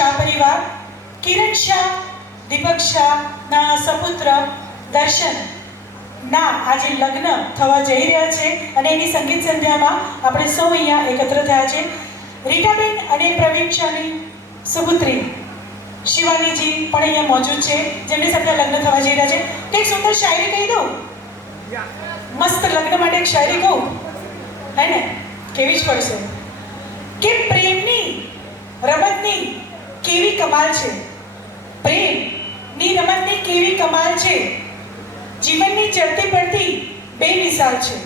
શાહ પરિવાર કિરણ શાહ દીપક શાહના સપુત્ર દર્શન ના આજે લગ્ન થવા જઈ રહ્યા છે અને એની સંગીત સંધ્યામાં આપણે સૌ અહીંયા એકત્ર થયા છે. રીટાબેન અને પ્રવીણ શાહની સુપુત્રી શિવાનીજી પણ અહીંયા મોજૂદ છે, જેમની સાથે લગ્ન થવા જઈ રહ્યા છે. તો એક સુંદર શાયરી કહી દઉં, મસ્ત લગ્ન માટે એક શાયરી કહું, હે ને? કેવી જ પડશે કે પ્રેમની રમતની કેવી કમાલ છે, પ્રેમની રમતની કેવી કમાલ છે, જીવનની ચડતી પડતી બેમિસાલ છે.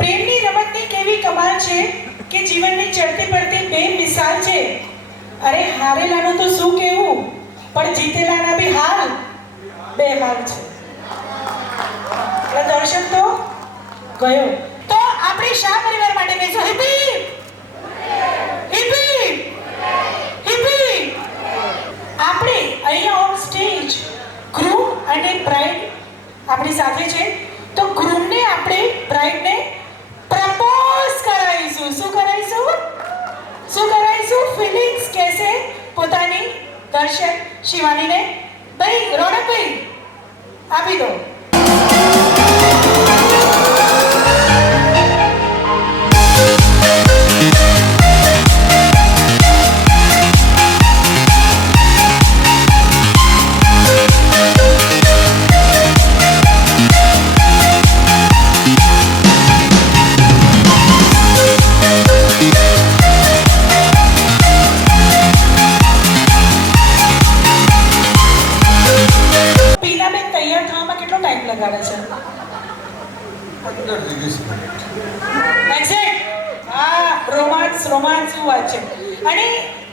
પ્રેમની રમતની કેવી કમાલ છે કે જીવનની ચડતી પડતી બેમિસાલ છે. અરે હારેલાનું તો શું કહેવું, પણ જીતેલાના બી હાલ બે હાલ છે. એટલે દર્શન તો ગયો. તો આપણે શાહ પરિવાર માટે બેસો. હિપી હિપી હિપી. આપણે અહીંયા ઓન સ્ટેજ ગ્રૂમ અને બ્રાઇડ આપણી સાથે છે. તો ગ્રૂમને આપણે બ્રાઇડને પ્રપોઝ કરાવીશું. શું કરાવીશું? શું કરાવીશું? ફિલિંગ્સ કહેશે પોતાની દર્શન શિવાનીને. ભાઈ રોનકભાઈ આપી દો. રોમાન્સની વાત છે. અને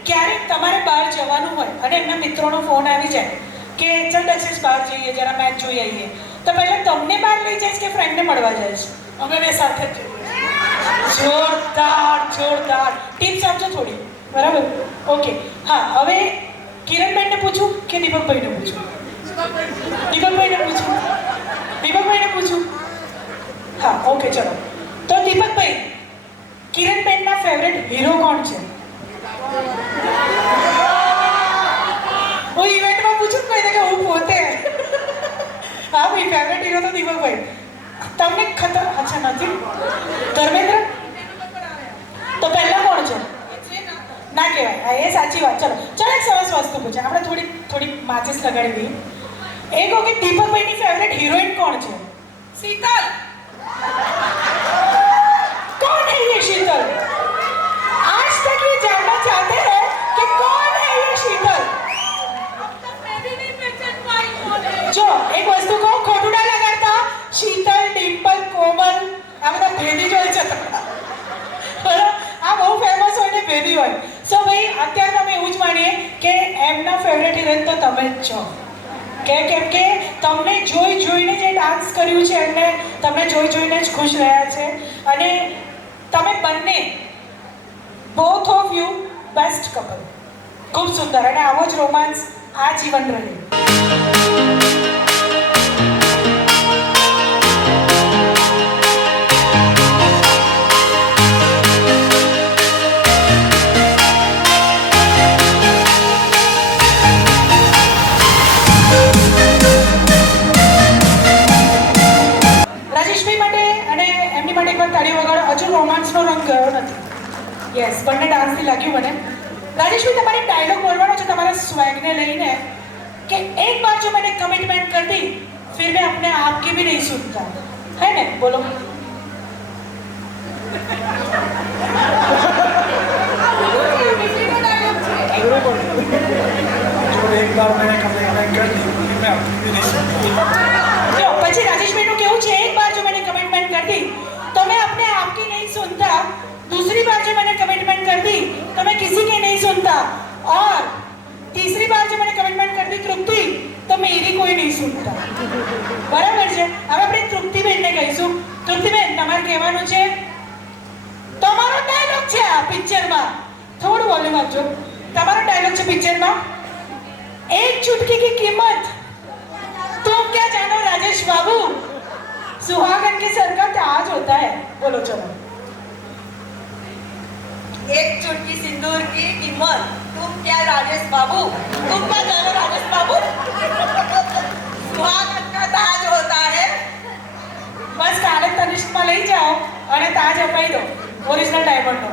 ક્યારેક તમારે બહાર જવાનું હોય અને એમના મિત્રોનો ફોન આવી જાય કે ચાલ દક્ષેશ બહાર જઈએ, જરા મેચ જોઈ આવીએ, તો પહેલા તમને બહાર લઈ જાય કે ફ્રેન્ડને મળવા જાય છે? અમે બે સાથે જ જઈએ. જોરદાર જોરદાર. ટિપ્સ આપજો થોડી, બરાબર? ઓકે. હા, હવે કિરણબેનને પૂછું કે દીપકભાઈને પૂછું? દીપકભાઈને પૂછું. દીપકભાઈને પૂછું. હા, ઓકે, ચલો. તો દીપકભાઈ, કિરણબેનના ફેવરેટ હીરો કોણ છે? હું ઇવેન્ટમાં પૂછું ને કે હું પોતે. હા ભાઈ, ફેવરેટ હીરો તો દીપકભાઈ. તમને ખતર અચ્છા નથી? ધર્મેન્દ્ર? તો પહેલા કોણ છે? ના કહેવાય. હા, એ સાચી વાત. ચલો ચલો, એક સરસ વસ્તુ પૂછે, આપણે થોડી માચિસ લગાડી દઈએ. એ કહો કે દીપકભાઈની ફેવરેટ હિરોઈન કોણ છે? શીતલ. कौन है ये शीतल? आज तक ये जानना चाहते हैं कि कौन है ये शीतल? अब तक मैं भी नहीं पहचान पाई कौन है. जो एक वस्तु को खोटू ना लगाता, शीतल, डिम्पल, कोमल, આ બધા ભેદી જ હોય છે. આ બહુ ફેમસ હોય ને ભેદી હોય. સો ભાઈ, અત્યારે અમે એવું જ માનીએ કે એમના ફેવરેટ હિરોઈન તો તમે જ છો. કેમ કે તમને જોઈને જે ડાન્સ કર્યું છે એમને, તમને જોઈને જ ખુશ રહ્યા છે. અને તમે બંને both of you best couple. ખૂબ સુંદર. અને આવો જ રોમાન્સ આજીવન રહે. રોમાન્સનો રંગ ગયો નથી. યસ, બંને ડાન્સથી લાગ્યું મને. રાજેશભાઈ, તમારે ડાયલોગ બોલવાનો છે તમારા સ્વેગને લઈને કે એક બાર જો मैंने कमिटमेंट कर दी फिर मैं अपने आप की भी नहीं सुनता, है ना? बोलो. एक बार मैंने कमिटमेंट कर दी मैं अपनी भी नहीं सुनता. જો પછી રાજેશભાઈનું કેવું છે, एक बार जो मैंने कमिटमेंट कर दी तो मैं अपने आप की नहीं सुनता, दूसरी बार जो मैंने कमिटमेंट कर दी तो मैं किसी की नहीं सुनता, और तीसरी बार जो मैंने कमिटमेंट कर दी तृप्ति तो मेरी कोई नहीं सुनता. બરાબર છે. હવે આપણે તૃપ્તિબેનને કહીશું. તૃપ્તિબેન, તમારે કહેવાનું છે, તમારો ડાયલોગ છે આ પિક્ચરમાં. થોડું વોલ્યુમ આપજો. તમારો ડાયલોગ છે પિક્ચરમાં, एक चुटकी की कीमत तुम क्या जानो राजेश बाबू, सुहागन के सर का ताज होता है. बोलो चलो. एक चुटकी सिंदूर की कीमत तुम क्या राजेश बाबू, तुम क्या जानो राजेश बाबू। सुहागन का ताज होता है। બસ કાલે તનિષ્કમાં લઈ જાઓ અને તાજ અપાઈ દો ઓરિજિનલ ડાયમંડનો.